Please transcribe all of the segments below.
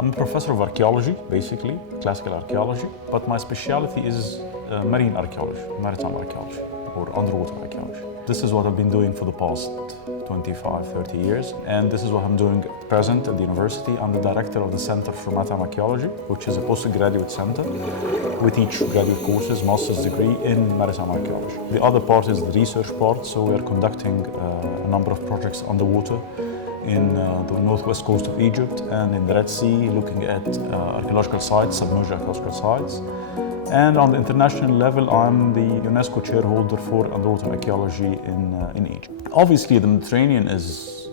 I'm a professor of archaeology, basically, classical archaeology, but my specialty is marine archaeology, maritime archaeology, or underwater archaeology. This is what I've been doing for the past 25, 30 years, and this is what I'm doing at present at the university. I'm the director of the Center for Maritime Archeology, which is a postgraduate center. We teach graduate courses, master's degree in maritime archaeology. The other part is the research part, so we are conducting a number of projects underwater in the northwest coast of Egypt and in the Red Sea, looking at archaeological sites, submerged archaeological sites. And on the international level, I'm the UNESCO chairholder for underwater archaeology in Egypt. Obviously, the Mediterranean is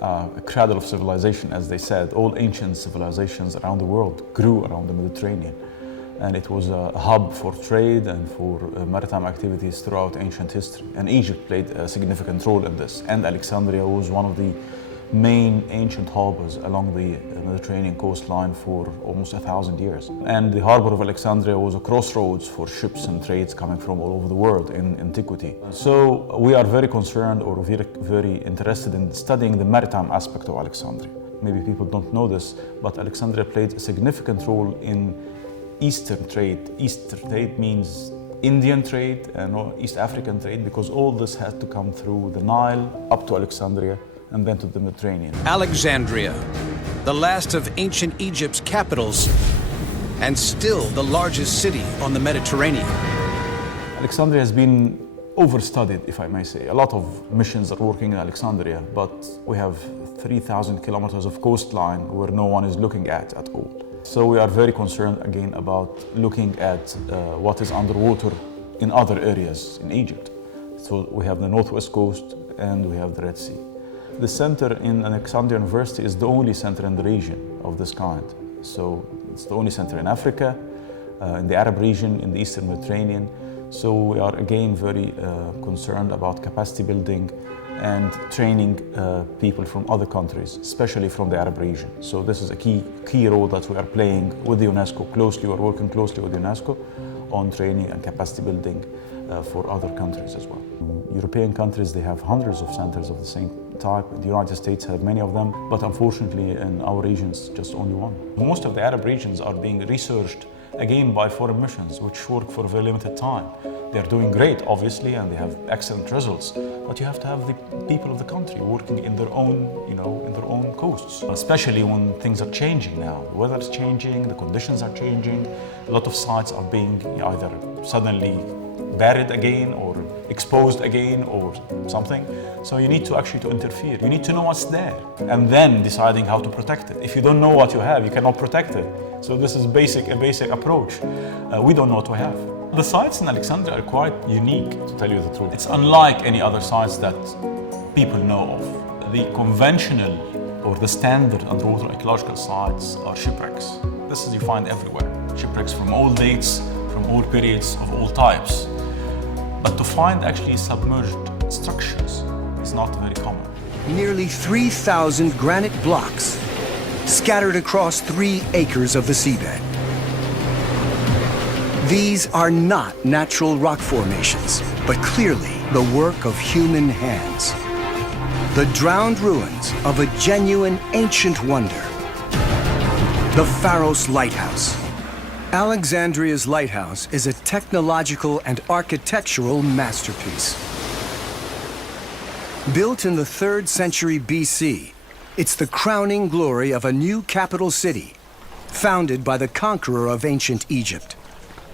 a cradle of civilization, as they said. All ancient civilizations around the world grew around the Mediterranean. And it was a hub for trade and for maritime activities throughout ancient history. And Egypt played a significant role in this. And Alexandria was one of the main ancient harbors along the Mediterranean coastline for almost 1,000 years. And the harbor of Alexandria was a crossroads for ships and trades coming from all over the world in antiquity. So we are very concerned or very interested in studying the maritime aspect of Alexandria. Maybe people don't know this, but Alexandria played a significant role in Eastern trade. Eastern trade means Indian trade and East African trade, because all this had to come through the Nile up to Alexandria and then to the Mediterranean. Alexandria, the last of ancient Egypt's capitals, and still the largest city on the Mediterranean. Alexandria has been overstudied, if I may say. A lot of missions are working in Alexandria, but we have 3,000 kilometers of coastline where no one is looking at all. So we are very concerned again about looking at what is underwater in other areas in Egypt. So we have the northwest coast and we have the Red Sea. The center in Alexandria University is the only center in the region of this kind. So it's the only center in Africa, in the Arab region, in the Eastern Mediterranean. So we are again very concerned about capacity building and training people from other countries, especially from the Arab region. So this is a key role that we are playing with the UNESCO closely. We're working closely with UNESCO on training and capacity building for other countries as well. European countries, they have hundreds of centers of the same type. The United States have many of them, but unfortunately in our regions, just only one. Most of the Arab regions are being researched again by foreign missions, which work for a very limited time. They're doing great, obviously, and they have excellent results, but you have to have the people of the country working in their own, in their own coasts, especially when things are changing now. The weather is changing, the conditions are changing. A lot of sites are being either suddenly buried again or exposed again or something. So you need to actually interfere. You need to know what's there and then deciding how to protect it. If you don't know what you have, you cannot protect it. So this is a basic approach. We don't know what we have. The sites in Alexandria are quite unique, to tell you the truth. It's unlike any other sites that people know of. The conventional or the standard underwater archaeological sites are shipwrecks. This is you find everywhere. Shipwrecks from all dates, from all periods, of all types. But to find actually submerged structures is not very common. Nearly 3,000 granite blocks scattered across 3 acres of the seabed. These are not natural rock formations, but clearly the work of human hands. The drowned ruins of a genuine ancient wonder. The Pharos Lighthouse. Alexandria's lighthouse is a technological and architectural masterpiece. Built in the 3rd century BC, it's the crowning glory of a new capital city, founded by the conqueror of ancient Egypt,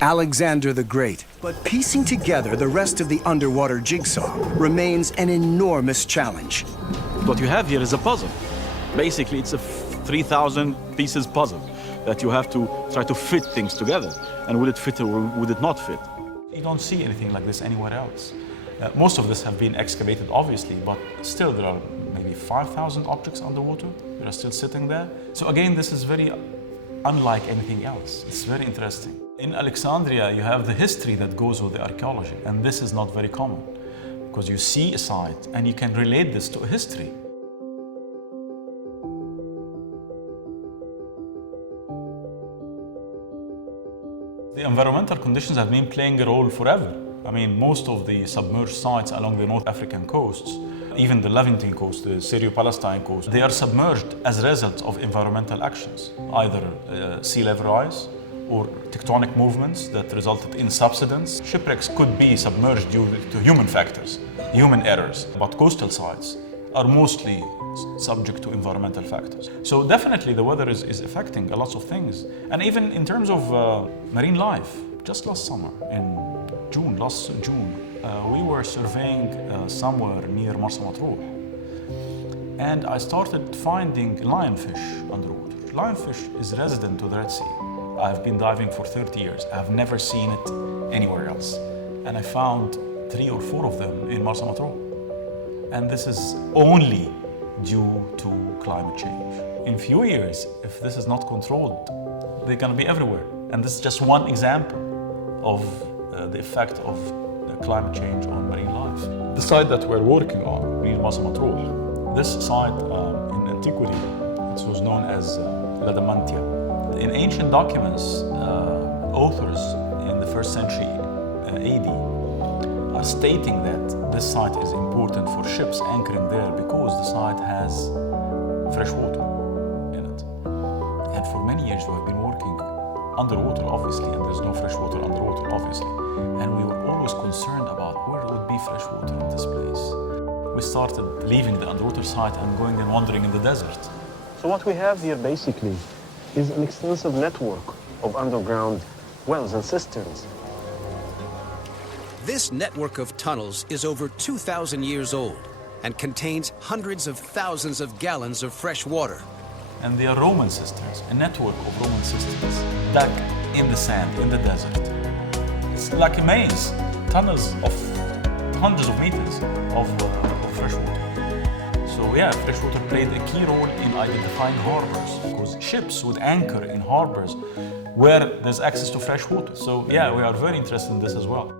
Alexander the Great. But piecing together the rest of the underwater jigsaw remains an enormous challenge. What you have here is a puzzle. Basically, it's a 3,000 pieces puzzle that you have to try to fit things together. And will it fit or would it not fit? You don't see anything like this anywhere else. Most of this have been excavated, obviously, but still there are maybe 5,000 objects underwater that are still sitting there. So again, this is very unlike anything else. It's very interesting. In Alexandria, you have the history that goes with the archaeology, and this is not very common, because you see a site and you can relate this to a history. The environmental conditions have been playing a role forever. I mean, most of the submerged sites along the North African coasts, even the Levantine coast, the Syrio-Palestine coast, they are submerged as a result of environmental actions, either sea level rise or tectonic movements that resulted in subsidence. Shipwrecks could be submerged due to human factors, human errors, but coastal sites are mostly subject to environmental factors. So definitely the weather is affecting a lot of things. And even in terms of marine life, just last summer, last June, we were surveying somewhere near Marsa Matruh. And I started finding lionfish underwater. Lionfish is resident to the Red Sea. I've been diving for 30 years. I've never seen it anywhere else. And I found 3 or 4 of them in Marsa Matruh. And this is only due to climate change. In a few years, if this is not controlled, they're going to be everywhere. And this is just one example of the effect of climate change on marine life. The site that we're working on, near Marsa Matruh, this site in antiquity, it was known as Ladamantia. In ancient documents, authors in the 1st century AD are stating that this site is important for ships anchoring there because the site has fresh water in it. And for many years we have been working underwater, obviously, and there's no fresh water underwater, obviously. And we were always concerned about where would be fresh water in this place. We started leaving the underwater site and going and wandering in the desert. So what we have here basically is an extensive network of underground wells and cisterns. This network of tunnels is over 2,000 years old and contains hundreds of thousands of gallons of fresh water. And they are Roman cisterns, a network of Roman cisterns dug in the sand, in the desert. It's like a maze, tunnels of hundreds of meters of fresh water. So yeah, fresh water played a key role in identifying harbors because ships would anchor in harbors where there's access to fresh water. So yeah, we are very interested in this as well.